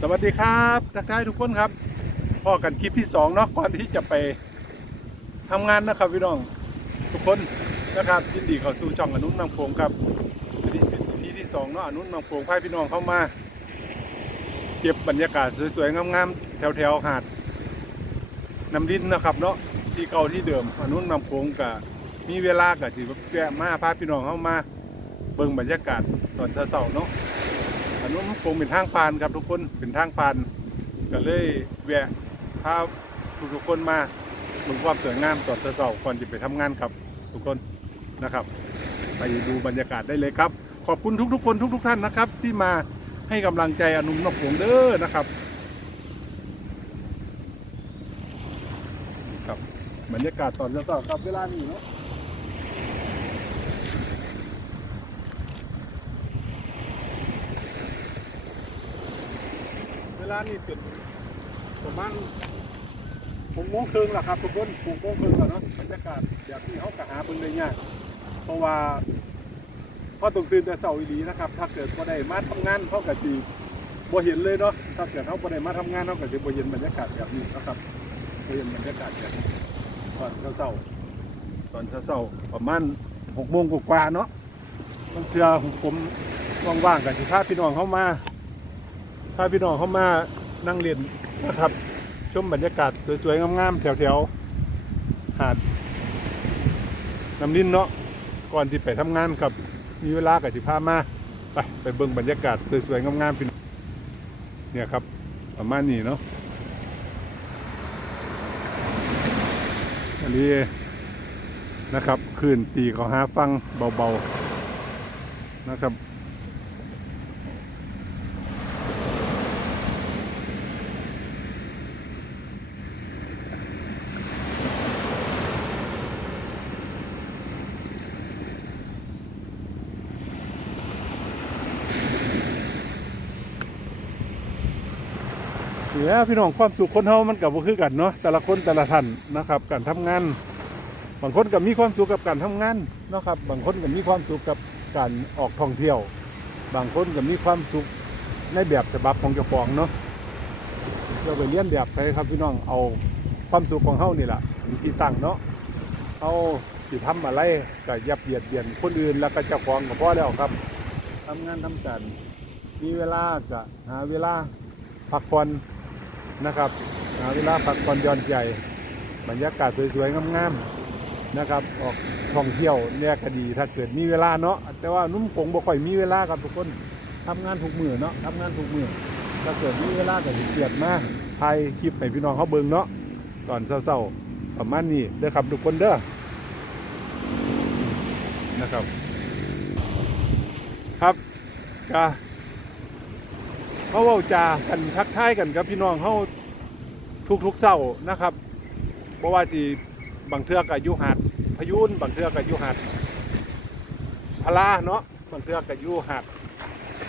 สวัสดีครับทักทายทุกคนครับพ่อกันคลิปที่สองเนาะก่อนที่จะไปทำงานนะครับพี่น้องทุกคนนะครับยินดีเข้าสู่ช่องอนุนนำโพงครับอันนี้เป็นที่ที่สองเนาะอนุนนำโพงพาพี่น้องเข้ามาเก็บบรรยากาศสวยๆงามๆแถวๆหาดน้ำดินนะครับเนาะที่เก่าที่เดิมอนุนนำโพงกับมีเวลากับที่แวะมาพาพี่น้องเข้ามา เบิ่งบรรยากาศตอนเช้าๆเนาะ นนู้นคงเป็นทางผ่านครับทุกคนเป็นทางผ่านก็เลยแวะพาทุกๆคนมาดูความสวยงามตอนเช้าๆก่อนจะไปทำงานครับทุกคนนะครับ ไปดูบรรยากาศได้เลยครับ ขอบคุณทุกๆ คนทุก ๆ ท่านนะครับ ที่มาให้กำลังใจอนุมนกหงเด้อนะครับครับบรรยากาศตอนเช้าๆครับเวลานี้เนาะ ลานี่เป็นประมาณหกโมงครึ่งแหละครับทุกคนหกโมงครึ่งแล้วเนาะบรรยากาศแบบที่เขากะหาเพิ่นได้ยากเพราะว่าพอต้องตื่นแต่เช้าอีหลีนะครับ ถ้าเกิดบ่ได้มาทำงานเขาก็สิบ่เห็นเลยเนาะถ้าเกิดเขาบ่ได้มาทำงานเขาก็สิบ่เห็นบรรยากาศแบบนี้นะครับบ่เห็นบรรยากาศแบบนี้ตอนเช้าๆตอนเช้าๆประมาณหกโมงกว่าๆเนาะบางเทื่อผมว่างๆก็สิพาพี่น้องเข้ามาาพี่น้องเข้ามานั่งเรียนนะครับชมบรรยากาศสวยๆงามๆแถวๆหาดน้ำนินเนาะก่อนที่ไปทำงานครับ มีเวลากับสิพามาไปไปเบิ่งบรรยากาศสวยๆงามๆพี่เนี่ยครับประมาณนี้เนาะอันนี้นะครับคืนตีเขาหาฟังเบาๆนะครับ นี่แหละพี่น้องความสุขคนเฮามันกับบ่คือกันเนาะแต่ละคนแต่ละท่านนะครับการทำงาน บางคนก็มีความสุขกับการทำงานนะครับ บางคนก็มีความสุขกับการออกท่องเที่ยว บางคนก็มีความสุขในแบบฉบับของเจ้าของเนาะเราไปเรียนแบบใครครับพี่น้องเอาความสุขของเฮานี่แหละที่ตั้งเนาะเอาสิทำอะไรก็ย่าเบียดเบียนคนอื่นแล้วก็เจ้าของก็พอแล้วครับทำงานทำการมีเวลาก็หาเวลาพักผ่อน นะครับเวลาพักผ่อนหย่อนใจบรรยากาศสวยๆงามๆนะครับ ออกท่องเที่ยวเนี่ยก็ดีถ้าเกิดมีเวลาเนาะแต่ว่านุ่มคงบ่ค่อยมีเวลาครับทุกคนทำงานทุกมือเนาะทำงานทุกมือถ้าเกิดมีเวลาก็สิเกียดมาถ่ายคลิปให้พี่น้องเขาเบิ่งเนาะตอนเช้าๆประมาณนี้เด้อครับทุกคนเด้อนะครับ ครับก็ เขาเว้าจากันทักทายกันกับพี่น้องเขาทุกๆเศร้านะครับเพราะว่าที่บางเทือกอายุหาดพยูนบางเทือกอายุหาดพลาเนาะบางเทือกอายุหาด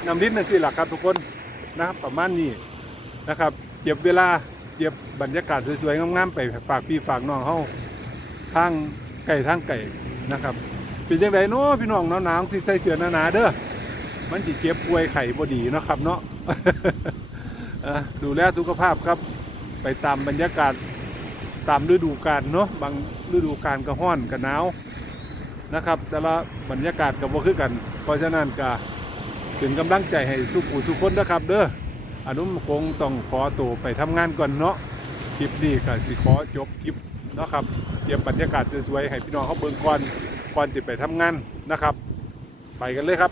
นำลิ้นนั่นสิหลักครับทุกคนนะครับประมาณนี้นะครับเก็บเวลาเก็บบรรยากาศสวยๆงามๆไปฝากพี่ฝากน้องเขาทางไก่ทางไก่นะครับเป็นยังไงเนาะพี่น้องหนาวๆสิใส่เสื้อหนาๆเด้อ มันจะเจ็บป่วยไข้บ่ดีเนาะครับเนาะดูแลสุขภาพครับ ไปตามบรรยากาศตามฤดูกาลเนาะบางฤดูกาลก็ร้อนก็หนาวนะครับ แต่ละบรรยากาศก็บ่คือกัน เพราะฉะนั้นก็เป็นกำลังใจให้ทุกผู้ทุกคนนะครับ เด้ออนุมคงต้องขอตัวไปทำงานก่อนเนาะคลิปนี้ก็สิขอจบคลิปนะครับเตรียมบรรยากาศสวยๆให้พี่น้องเขาเบิ่งก่อนก่อนจะไปทำงานนะครับ ไปกันเลยครับ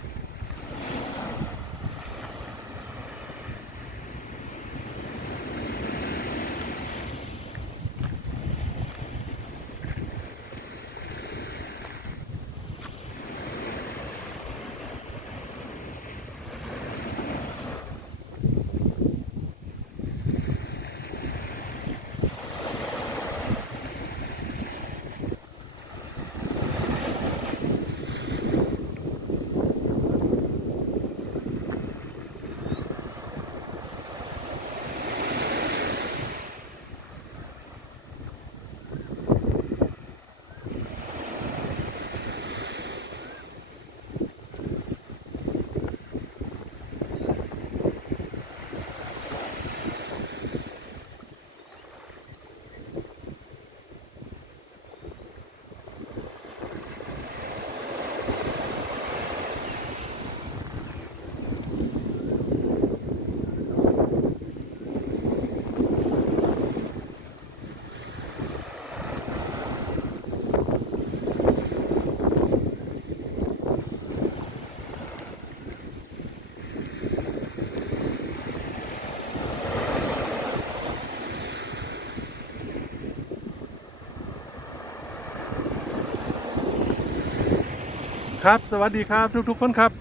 ครับ สวัสดีครับทุก ๆ คนครับ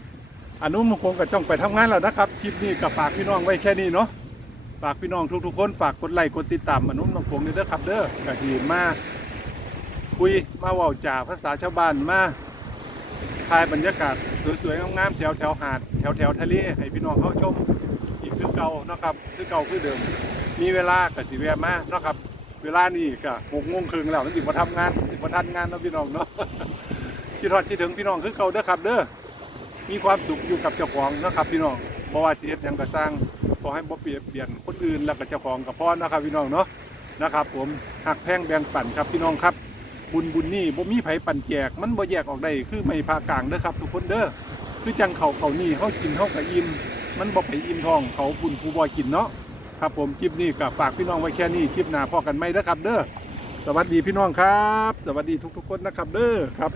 อนุมงคงกับจ้องไปทำงานแล้วนะครับคลิปนี้กับฝากพี่น้องไว้แค่นี้เนาะฝากพี่น้องทุกๆคนฝากกดไลค์กดติดตามอนุมงคงนี่เด้อครับเด้อกะทีมาคุยมาว้าจ่าภาษาชาวบ้านมาถ่ายบรรยากาศสวยๆงามๆแถวแถวหาดแถวแถวทะเลให้พี่น้องเขาชมอีกคือเก่านะครับคือเก่าคือเดิม มีเวลากับสิแวะมานะครับ เวลานี่ก็หกโมงครึ่งแล้วมันสิมาทำงานสิมาทันงานนะพี่น้องเนาะ คิดฮอดคิดถึงพี่น้องคือเก่าเด้อครับ เด้อมีความสุขอยู่กับเจ้าของนะครับ พี่น้องบ่ว่าสิเฮ็ดหยังก็สร้างขอให้บ่เปรียบเบียนคนอื่นแล้วก็เจ้าของกับพ่อนะครับ พี่น้องเนาะนะครับ ผมหักแพงแบ่งปันครับพี่น้องครับ บุญบุญนี่บ่มีไผปันแจก มันบ่แยกออกได้คือไม่พากลางเด้อครับ ทุกคนเด้อคือจังเขาเขานี่เฮากินเฮาก็อิ่มมันบ่ไปอิ่มท้องเขาบุญผู้บ่กินเนาะครับผมคลิปนี้ก็ฝากพี่น้องไว้แค่นี้คลิปหน้าพอกันไหมเด้อครับ เด้อสวัสดีพี่น้องครับ สวัสดีทุกๆคนนะครับ เด้อครับ